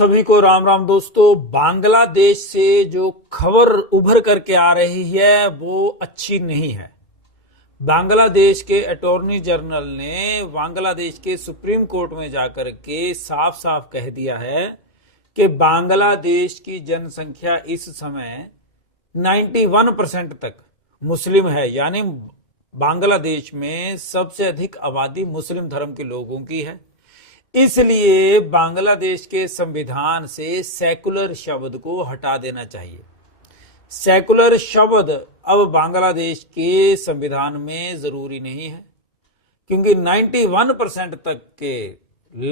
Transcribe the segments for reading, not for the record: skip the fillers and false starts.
सभी को राम राम दोस्तों। बांग्लादेश से जो खबर उभर करके आ रही है वो अच्छी नहीं है। बांग्लादेश के अटॉर्नी जनरल ने बांग्लादेश के सुप्रीम कोर्ट में जाकर के साफ साफ कह दिया है कि बांग्लादेश की जनसंख्या इस समय 91% तक मुस्लिम है, यानी बांग्लादेश में सबसे अधिक आबादी मुस्लिम धर्म के लोगों की है। इसलिए बांग्लादेश के संविधान से सेकुलर शब्द को हटा देना चाहिए। सेकुलर शब्द अब बांग्लादेश के संविधान में जरूरी नहीं है, क्योंकि 91% तक के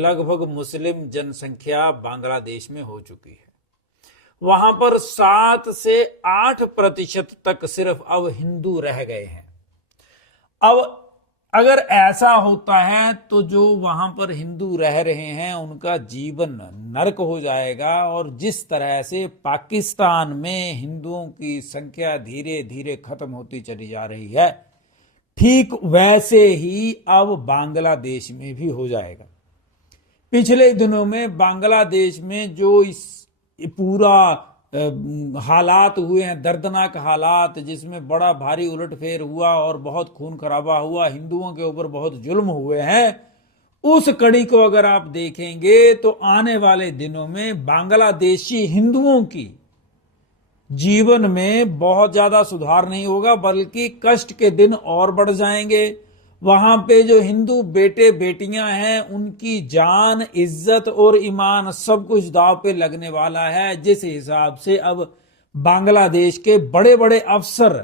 लगभग मुस्लिम जनसंख्या बांग्लादेश में हो चुकी है। वहां पर 7 से 8% तक सिर्फ अब हिंदू रह गए हैं। अब अगर ऐसा होता है तो जो वहां पर हिंदू रह रहे हैं उनका जीवन नरक हो जाएगा, और जिस तरह से पाकिस्तान में हिंदुओं की संख्या धीरे धीरे खत्म होती चली जा रही है, ठीक वैसे ही अब बांग्लादेश में भी हो जाएगा। पिछले दिनों में बांग्लादेश में जो इस पूरा हालात हुए हैं, दर्दनाक हालात, जिसमें बड़ा भारी उलटफेर हुआ और बहुत खून खराबा हुआ, हिंदुओं के ऊपर बहुत जुल्म हुए हैं, उस कड़ी को अगर आप देखेंगे तो आने वाले दिनों में बांग्लादेशी हिंदुओं की जीवन में बहुत ज्यादा सुधार नहीं होगा, बल्कि कष्ट के दिन और बढ़ जाएंगे। वहां पे जो हिंदू बेटे बेटियां हैं उनकी जान, इज्जत और ईमान सब कुछ दांव पे लगने वाला है। जिस हिसाब से अब बांग्लादेश के बड़े बड़े अफसर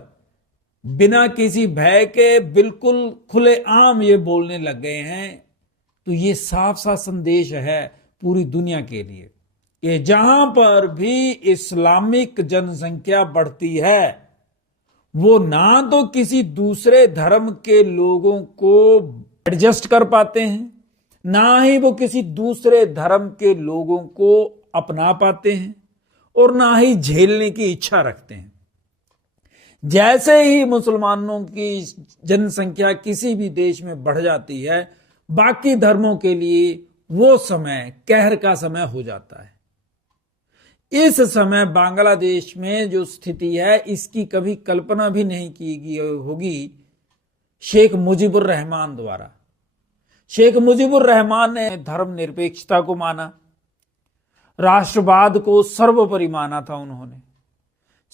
बिना किसी भय के बिल्कुल खुलेआम ये बोलने लग गए हैं, तो ये साफ साफ संदेश है पूरी दुनिया के लिए कि जहां पर भी इस्लामिक जनसंख्या बढ़ती है वो ना तो किसी दूसरे धर्म के लोगों को एडजस्ट कर पाते हैं, ना ही वो किसी दूसरे धर्म के लोगों को अपना पाते हैं, और ना ही झेलने की इच्छा रखते हैं। जैसे ही मुसलमानों की जनसंख्या किसी भी देश में बढ़ जाती है, बाकी धर्मों के लिए वो समय कहर का समय हो जाता है। इस समय बांग्लादेश में जो स्थिति है इसकी कभी कल्पना भी नहीं की गई होगी शेख मुजीबुर रहमान द्वारा। शेख मुजीबुर रहमान ने धर्मनिरपेक्षता को माना, राष्ट्रवाद को सर्वोपरि माना था उन्होंने।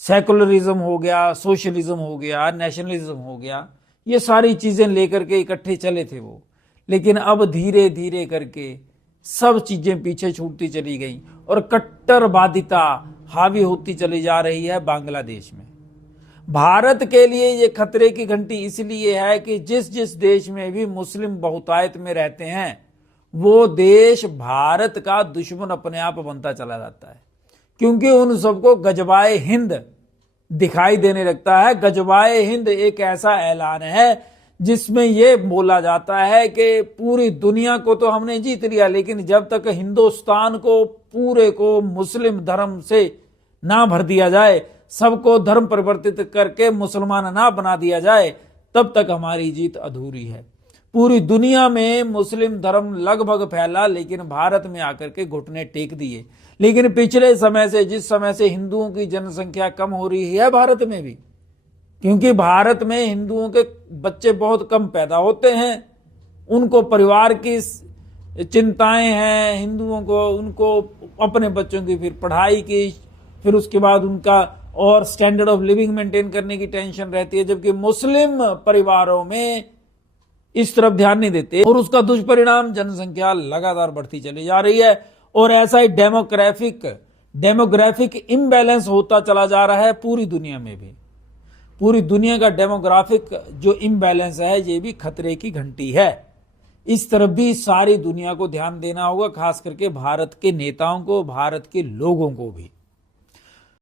सेकुलरिज्म हो गया, सोशलिज्म हो गया, नेशनलिज्म हो गया, ये सारी चीजें लेकर के इकट्ठे चले थे वो। लेकिन अब धीरे धीरे करके सब चीजें पीछे छूटती चली गई और कट्टरवादिता हावी होती चली जा रही है बांग्लादेश में। भारत के लिए ये खतरे की घंटी इसलिए है कि जिस जिस देश में भी मुस्लिम बहुतायत में रहते हैं वो देश भारत का दुश्मन अपने आप बनता चला जाता है, क्योंकि उन सबको गजवाए हिंद दिखाई देने लगता है। गजवाए हिंद एक ऐसा ऐलान है जिसमें यह बोला जाता है कि पूरी दुनिया को तो हमने जीत लिया, लेकिन जब तक हिंदुस्तान को पूरे को मुस्लिम धर्म से ना भर दिया जाए, सबको धर्म परिवर्तित करके मुसलमान ना बना दिया जाए, तब तक हमारी जीत अधूरी है। पूरी दुनिया में मुस्लिम धर्म लगभग फैला, लेकिन भारत में आकर के घुटने टेक दिए। लेकिन पिछले समय से, जिस समय से हिंदुओं की जनसंख्या कम हो रही है भारत में भी, क्योंकि भारत में हिंदुओं के बच्चे बहुत कम पैदा होते हैं, उनको परिवार की चिंताएं हैं, हिंदुओं को उनको अपने बच्चों की फिर पढ़ाई की, फिर उसके बाद उनका और स्टैंडर्ड ऑफ लिविंग मेंटेन करने की टेंशन रहती है, जबकि मुस्लिम परिवारों में इस तरफ ध्यान नहीं देते, और उसका दुष्परिणाम जनसंख्या लगातार बढ़ती चली जा रही है। और ऐसा ही डेमोग्राफिक इम्बैलेंस होता चला जा रहा है पूरी दुनिया में भी। पूरी दुनिया का डेमोग्राफिक जो इम्बैलेंस है ये भी खतरे की घंटी है। इस तरफ भी सारी दुनिया को ध्यान देना होगा, खास करके भारत के नेताओं को, भारत के लोगों को भी।